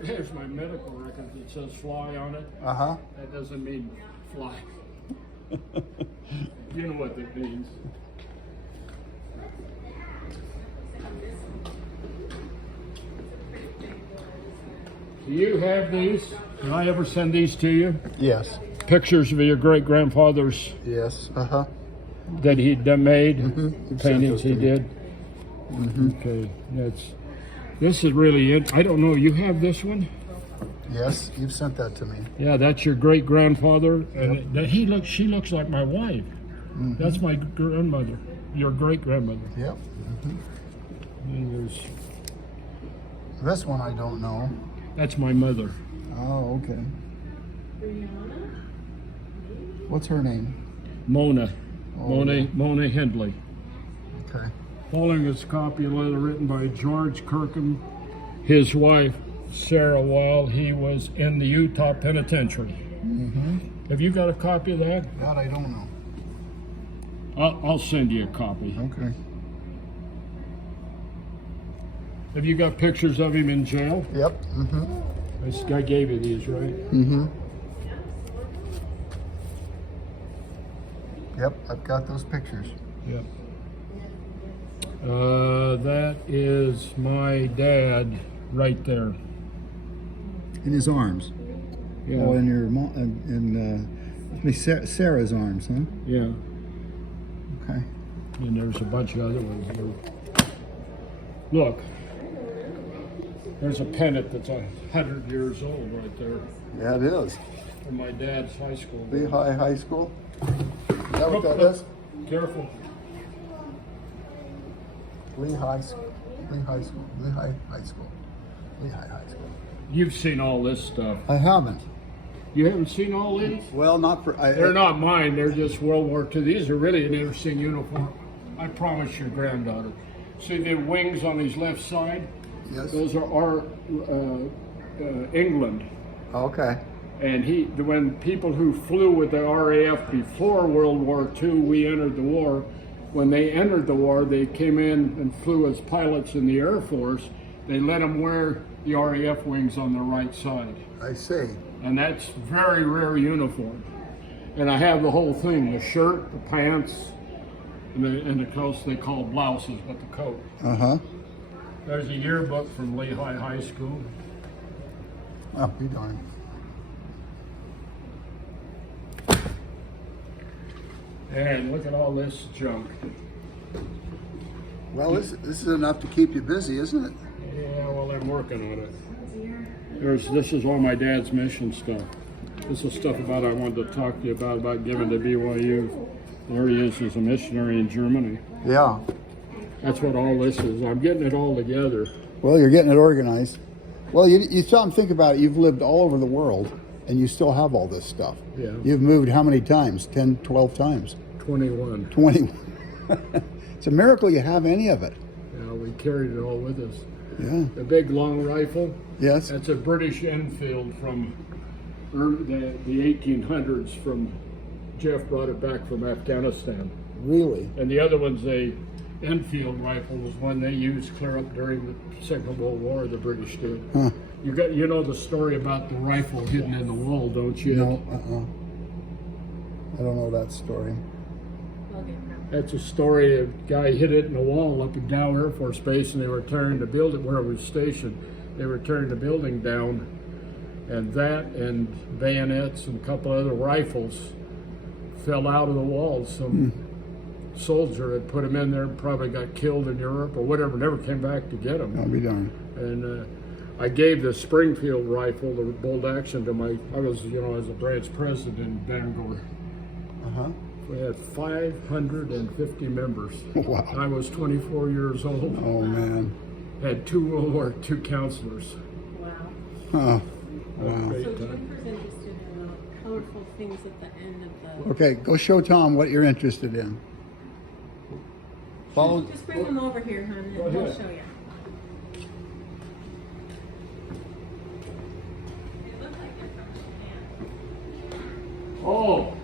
There's my medical record that says fly on it. Uh-huh. That doesn't mean fly. You know what that means. Do you have these? Did I ever send these to you? Yes. Pictures of your great-grandfather's Yes. Uh-huh. that he made, Mm-hmm. paintings he did. Mm-hmm. Okay, this is really it. I don't know, you have this one? Yes, you've sent that to me. Yeah, that's your great-grandfather, and she looks like my wife. Mm-hmm. That's my grandmother, your great-grandmother. Yep. Mm-hmm. And This one I don't know. that's my mother. Oh, okay. What's her name? Mona. Oh. Mona Hindley. Okay. Following is a copy of a letter written by George Kirkham, his wife, Sarah, while he was in the Utah Penitentiary. Mm-hmm. Have you got a copy of that? That I don't know. I'll send you a copy. Okay. Have you got pictures of him in jail? Yep. Mm-hmm. I gave you these, right? Mm-hmm. Yep, I've got those pictures. Yeah. That is my dad right there. In his arms. Yeah. Oh, in your mom, Sarah's arms, huh? Yeah. Okay. And there's a bunch of other ones here. Look. There's a pennant that's 100 years old right there Yeah, it is. from my dad's high school. Lehigh High School. Is that what that is? Careful. Lehigh School. Lehigh School. Lehigh High School. Lehigh High School. You've seen all this stuff. I haven't. You haven't seen all these? Well, not for. They're not mine. They're just World War II. These are really an interesting uniform. I promise your granddaughter. See the wings on his left side? Yes. Those are our England. Okay. And when people who flew with the RAF before World War II, we entered the war. When they entered the war, they came in and flew as pilots in the Air Force. They let them wear the RAF wings on the right side. I see. And that's very rare uniform. And I have the whole thing, the shirt, the pants, and the coats they call blouses, but the coat. Uh-huh. There's a yearbook from Lehigh High School. Oh, be darned. And look at all this junk. Well, this is enough to keep you busy, isn't it? Yeah, well, I'm working on it. This is all my dad's mission stuff. This is stuff I wanted to talk to you about giving to BYU. There he is as a missionary in Germany. Yeah. That's what all this is. I'm getting it all together. Well, you're getting it organized. Well, you stop and think about it. You've lived all over the world, and you still have all this stuff. Yeah. You've moved how many times? 10, 12 times? 21. 20. It's a miracle you have any of it. Yeah, we carried it all with us. Yeah. The big long rifle. Yes. That's a British Enfield from the 1800s. From Jeff brought it back from Afghanistan. Really? And the other one's a Enfield rifle, was one they used clear up during the Second World War. The British did. Huh. You know the story about the rifle hidden in the wall, don't you? No. I don't know that story. That's a story. A guy hid it in the wall up at Dow Air Force Base, and they were tearing the building where it was stationed. They were tearing the building down, and that and bayonets and a couple other rifles fell out of the walls. Some soldier had put them in there, probably got killed in Europe or whatever, never came back to get them. I'll be darned. And I gave the Springfield rifle, the bolt action, to I was, as a branch president in Bangor. Uh-huh. We had 550 members. Wow. I was 24 years old. Oh, man. Had 2 World War II counselors. Wow. Huh. Wow. Wow. So Jennifer's interested in the colorful things at the end of the... Okay, go show Tom what you're interested in. Follow. Just bring them over here, hon, and Go we'll ahead. show you. They look like they're from Japan. Oh,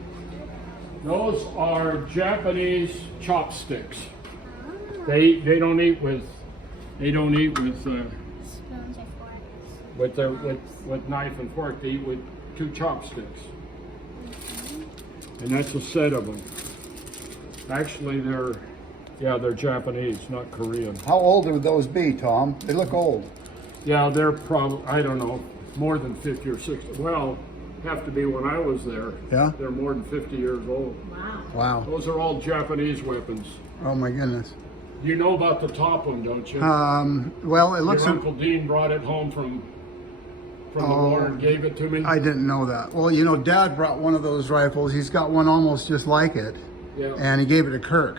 those are Japanese chopsticks. They don't eat with Spoons or forks. with knife and fork. They eat with 2 chopsticks. And that's a set of them. Actually, they're Japanese, not Korean. How old would those be, Tom? They look old. Yeah, they're probably, I don't know, more than 50 or 60. Well, have to be when I was there. Yeah? They're more than 50 years old. Wow. Wow. Those are all Japanese weapons. Oh my goodness. You know about the top one, don't you? Well, it looks. Your Uncle Dean brought it home from the war and gave it to me. I didn't know that. Well, you know, Dad brought one of those rifles. He's got one almost just like it. Yeah. And he gave it to Kirk.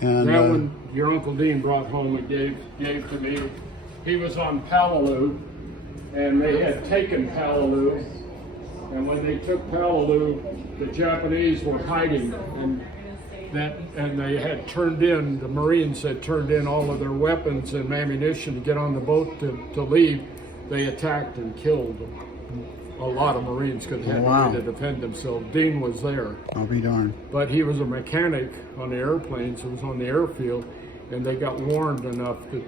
And That one your Uncle Dean brought home and gave to me. He was on Palaloo, and they had taken Palaloo. And when they took Palaloo, the Japanese were hiding, and they had turned in, the Marines had turned in all of their weapons and ammunition to get on the boat to leave. They attacked and killed a lot of Marines because they had no way to defend themselves. Dean was there. I'll be darned. But he was a mechanic on the airplanes. He was on the airfield, and they got warned enough that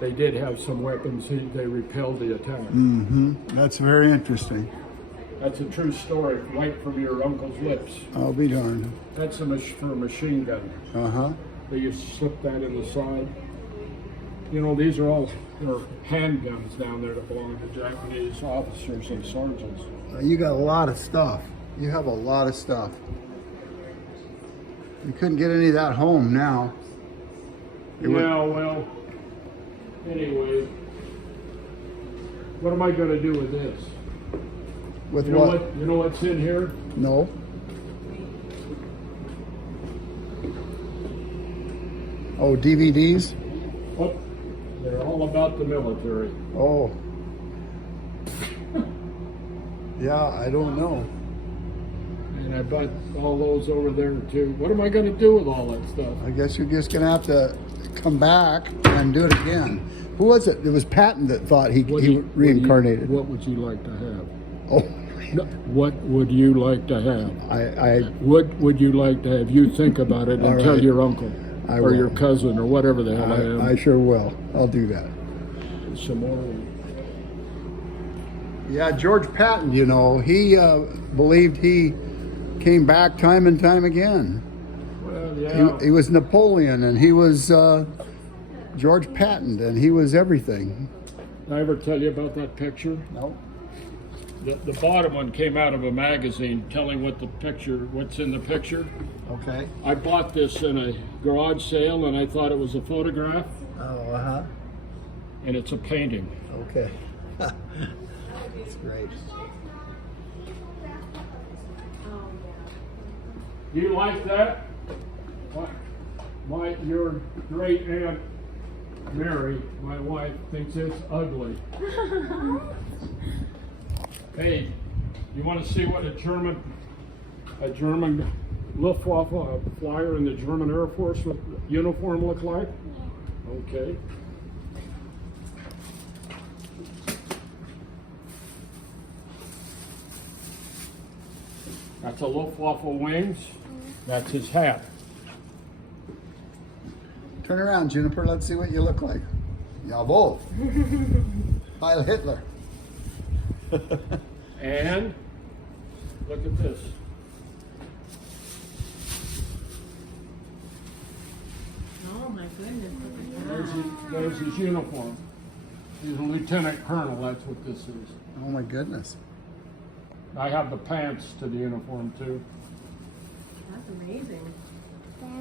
they did have some weapons. They repelled the attack. Mm-hmm. That's very interesting. That's a true story, right from your uncle's lips. I'll be darned. That's for a machine gun. Uh-huh. They used to slip that in the side. You know, these are all handguns down there that belong to Japanese officers and sergeants. You got a lot of stuff. You have a lot of stuff. You couldn't get any of that home now. Well, anyway, what am I going to do with this? With You know what? You know what's in here? No. Oh, DVDs? Oh, they're all about the military. Oh. Yeah, I don't know. And I bought all those over there too. What am I going to do with all that stuff? I guess you're just going to have to come back and do it again. Who was it? It was Patton that thought he reincarnated. What would you like to have? Oh. No, what would you like to have? What would you like to have? You think about it and tell your uncle or your will. cousin or whatever the hell I am. I sure will. I'll do that. Some more. Yeah, George Patton, you know, he believed he came back time and time again. Well, yeah. He was Napoleon, and he was George Patton, and he was everything. Did I ever tell you about that picture? No. The bottom one came out of a magazine telling what's in the picture. Okay. I bought this in a garage sale and I thought it was a photograph, Oh, uh-huh. and it's a painting. Okay. That's great. Do you like that? Your great aunt Mary, my wife, thinks it's ugly. Hey, you want to see what a German Luftwaffe flyer in the German Air Force uniform look like? Okay. That's a Luftwaffe wings. That's his hat. Turn around, Juniper. Let's see what you look like. Jawohl. Heil Hitler. And look at this. Oh my goodness. Look at that. There's his uniform. He's a lieutenant colonel. That's what this is. Oh my goodness. I have the pants to the uniform too. That's amazing.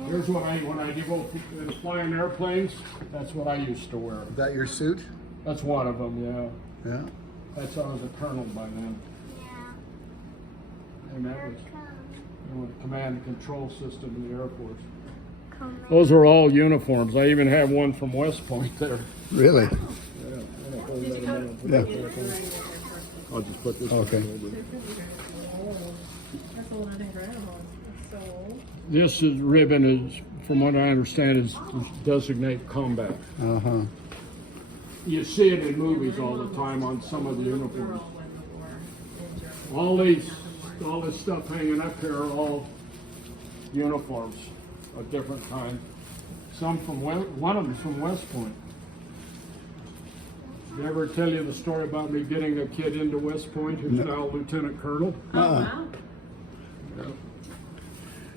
Here's what when I go flying airplanes, that's what I used to wear. Is that your suit? That's one of them, yeah. Yeah. That's I was a colonel by then. And that was the command and control system in the Air Force. Those are all uniforms. I even have one from West Point there. Really? Yeah, I'll hold that in a minute. Yeah. I'll just put this Okay. one over. That's old and grandma's. That's so old. This ribbon is, from what I understand, is to designate combat. Uh-huh. You see it in movies all the time on some of the uniforms. All this stuff hanging up here are all uniforms of different kinds. Some from one of them's from West Point. Did I ever tell you the story about me getting a kid into West Point who's now Lieutenant Colonel? Oh, wow.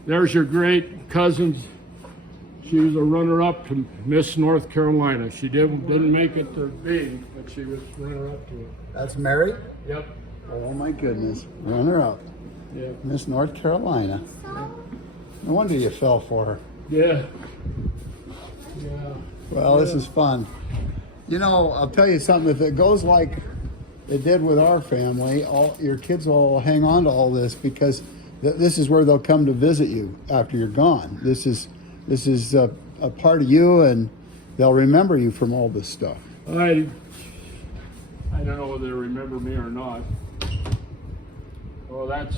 There's your great cousin. She was a runner-up to Miss North Carolina. She didn't make it to being, but she was runner-up to it. That's Mary? Yep. Oh my goodness. Runner up. Yeah. Miss North Carolina. No wonder you fell for her. Yeah. Yeah. Well, this is fun. You know, I'll tell you something. If it goes like it did with our family, all your kids will hang on to all this because this is where they'll come to visit you after you're gone. This is a part of you, and they'll remember you from all this stuff. I don't know whether they remember me or not. Oh,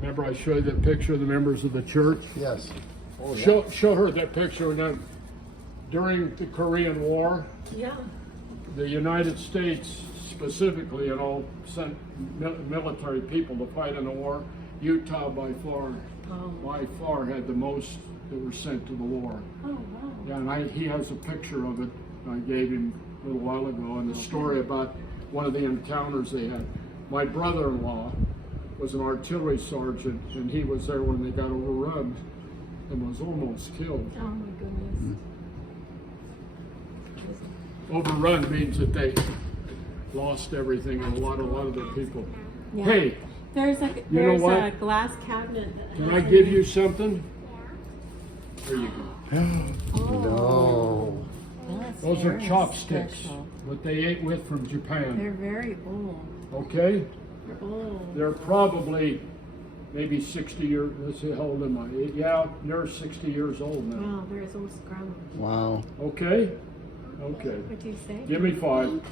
remember I showed you that picture of the members of the church? Yes. Oh, show her that picture. During the Korean War, Yeah. the United States specifically, sent military people to fight in the war. Utah by far had the most that were sent to the war. Oh, wow. Yeah, and he has a picture of it I gave him a little while ago, and the story about one of the encounters they had. My brother-in-law was an artillery sergeant, and he was there when they got overrun and was almost killed. Oh, my goodness. Overrun means that they lost everything, and a lot of their people. Yeah. Hey, There's you know a what? glass cabinet. Can I give you something? There you go. No. That's Those are very chopsticks, special. what they ate with from They're Japan. very old. Okay? They're old. They're probably maybe 60 years, let's see, how old am I? Yeah, they're 60 years old now. Wow, they're as old as grandma. Wow. Okay? Okay. What do you say? Give me 5.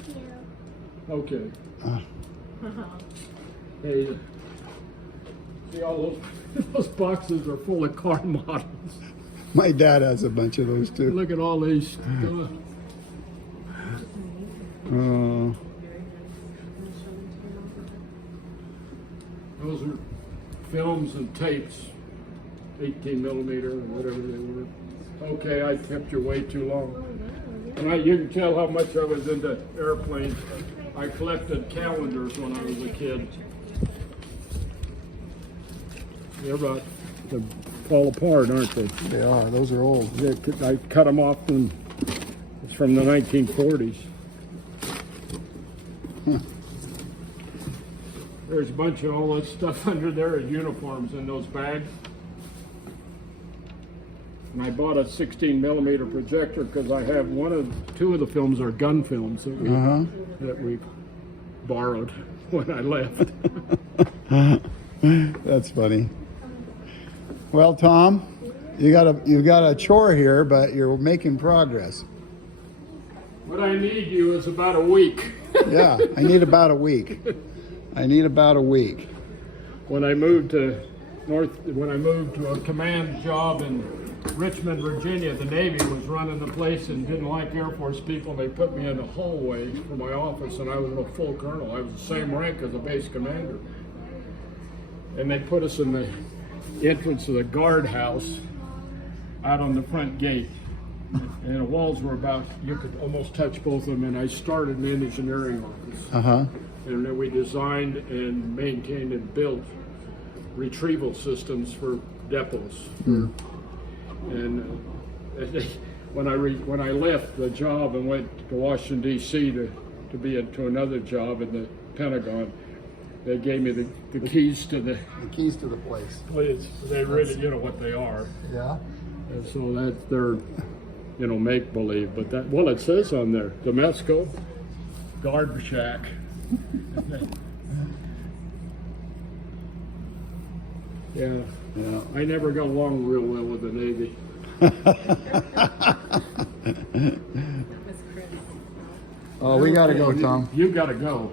Okay. Hey, see all those boxes are full of car models. My dad has a bunch of those too. Look at all these. Oh. Those are films and tapes, 18 millimeter or whatever they were. Okay, I kept you way too long. And you can tell how much I was into airplanes. I collected calendars when I was a kid. They're about to fall apart, aren't they? They are. Those are old. I cut them off, and it's from the 1940s. There's a bunch of all that stuff under there, uniforms in those bags. And I bought a 16 millimeter projector because I have two of the films are gun films that we borrowed when I left. That's funny. Well, Tom, you've got a chore here, but you're making progress. What I need you is about a week. Yeah, I need about a week. When I moved to a command job in Richmond, Virginia, the Navy was running the place and didn't like Air Force people. They put me in the hallway for my office, and I was a full colonel. I was the same rank as a base commander. And they put us in the entrance of the guardhouse out on the front gate. And the walls were you could almost touch both of them. And I started in an engineering office. And then we designed and maintained and built retrieval systems for depots. And when I left the job and went to Washington D.C. to be into another job in the Pentagon, they gave me the keys to the place. They really, you know what they are. Yeah. And so they're, make believe. But it says on there, Domesco Guard Shack. Yeah. I never got along real well with the Navy. Oh, we gotta go, Tom. You gotta go.